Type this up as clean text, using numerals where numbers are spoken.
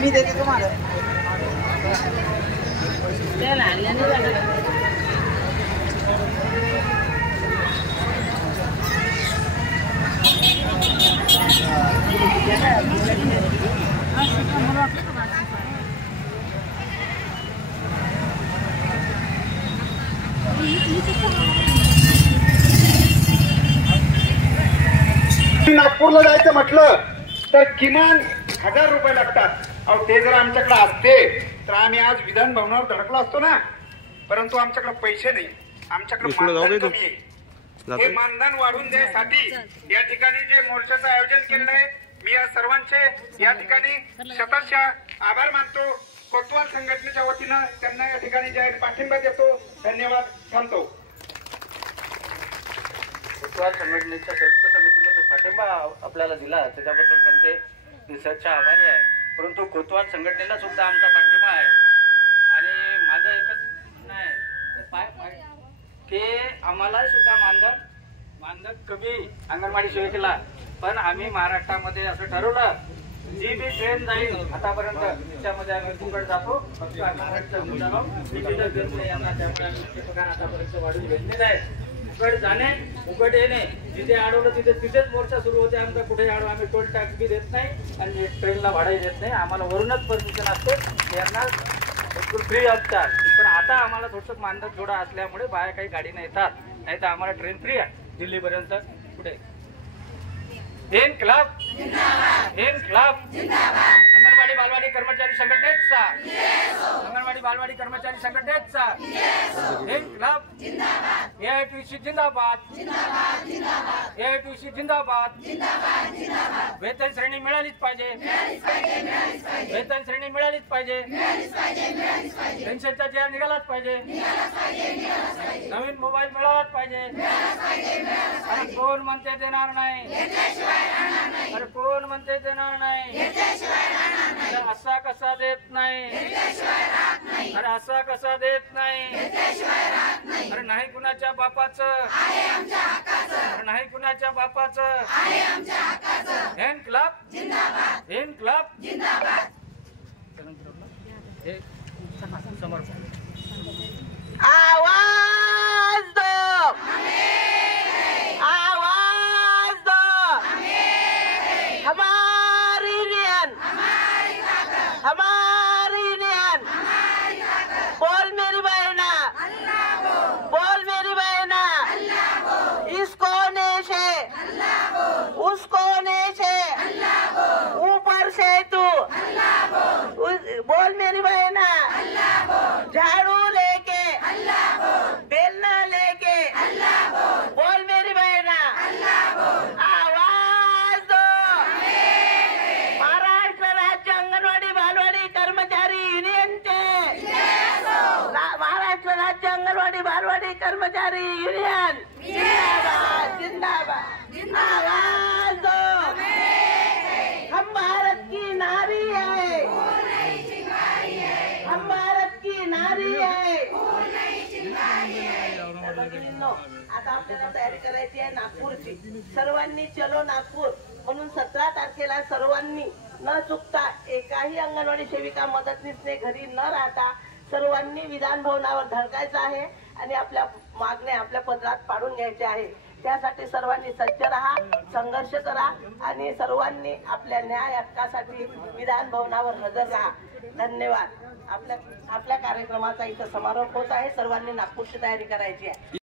मी देते तुम्हाला नागपूरला जायचं म्हटलं तर किमान 1000 रुपये लागतात। अहो ते जर आमच्याकडे असते तर आम्ही आज विधान भवनावर धडकलो असतो ना, परंतु आमच्याकडे पैसे नाही, आमच्याकडे मानधन कमी आहे। हे मानधन वाढवून द्यायसाठी या ठिकाणी जे मोर्चाचं आयोजन केलं आहे, मी या सर्वांचे या ठिकाणी शतशः आभार मानतो। कोतवाल संघटनेच्या वतीनं त्यांना या ठिकाणी जाहीर पाठिंबा देतो। धन्यवाद, थांबतो। कोतवाल संघटनेच्या संयुक्त समितीने जो पाठिंबा आपल्याला दिला त्याच्याबद्दल त्यांचे निसर्गचे आभारी आहे, परंतु कोतवाल संघटनेला सुद्धा आमचा पाठिंबा आहे। आणि माझं एकच म्हणणं आहे की आम्हाला सुद्धा मानधन कमी अंगणवाडी सेविकेला, पण आम्ही महाराष्ट्रामध्ये असं ठरवलं जी बी ट्रेन जाईल आतापर्यंत त्याच्यामध्ये आम्ही फुकट जातो, फक्त आतापर्यंत वाढून घेतलेलं आहे। फुकट जाणे फुकट येणे, जिथे अडवलं तिथेच मोर्चा सुरू होते आमचा। कुठे अडवलं आम्ही टोल टॅक्स बी देत नाही आणि ट्रेनला भाडे देत नाही, आम्हाला वरूनच परमिशन असते यांना फ्री ऑफ चार्ज। पण आता आम्हाला थोडंसं मानधन थोडा असल्यामुळे बाहेर काही गाडीने येतात, नाही तर आम्हाला ट्रेन फ्री आहे दिल्लीपर्यंत। पुढे इन्क्लाब इन्क्लाब अंगणवाडी बालवाडी कर्मचारी संघटनेचा, अंगणवाडी बालवाडी कर्मचारी संघटनेचा इन्क्लाब, AITUC जिंदाबाद, AITUC जिंदाबाद। वेतन श्रेणी मिळालीच पाहिजे, वेतन श्रेणी मिळालीच पाहिजे, पेन्शनचा जे निघालाच पाहिजे, नवीन मोबाईल मिळालाच पाहिजे। आणि कोण म्हणते देणार नाही, अरे कोण म्हणते देणार नाही, अरे असा कसा देत नाही, अरे असा कसा देत नाही, अरे नाही कुणाच्या बापाचं, अरे नाही कुणाच्या बापाचं। इन्क्लाब इन्क्लाब समर्पण। आवाज दो, आवाज दो, हमारी यूनियन, हमारी यूनियन। बोल मेरी बहना, बोल मेरी बहना, इस कोने से उस कोने से ऊपर से तू बोल मेरी बहना, झाड़ू लेके बेलना लेके बोल मेरी बहना, आवाज दो। महाराष्ट्र राज्य अंगणवाडी बालवाडी कर्मचारी युनियनचे, महाराष्ट्र राज्य अंगणवाडी बालवाडी कर्मचारी युनियन जिंदाबाद जिंदाबाद। आवाज दो, हम भारत की नारी है, हम भारत की नारी है। आता आपल्याला तयारी करायची आहे नागपूरची। सर्वांनी चलो नागपूर म्हणून 17 तारखेला सर्वांनी न चुकता एकाही अंगणवाडी सेविका मदतनीसने घरी न राहता सर्वांनी विधान भवनावर धडकायचं आहे आणि आपल्या मागण्या आपल्या पदरात पाडून घ्यायच्या आहे। त्यासाठी सर्वांनी सज्ज राहा, संघर्ष करा आणि सर्वांनी आपल्या न्याय हक्कासाठी विधान भवनावर हजर राहा। धन्यवाद। आपल्या कार्यक्रमाचा इथं समारोप होत आहे। सर्वांनी नागपूरची तयारी करायची आहे।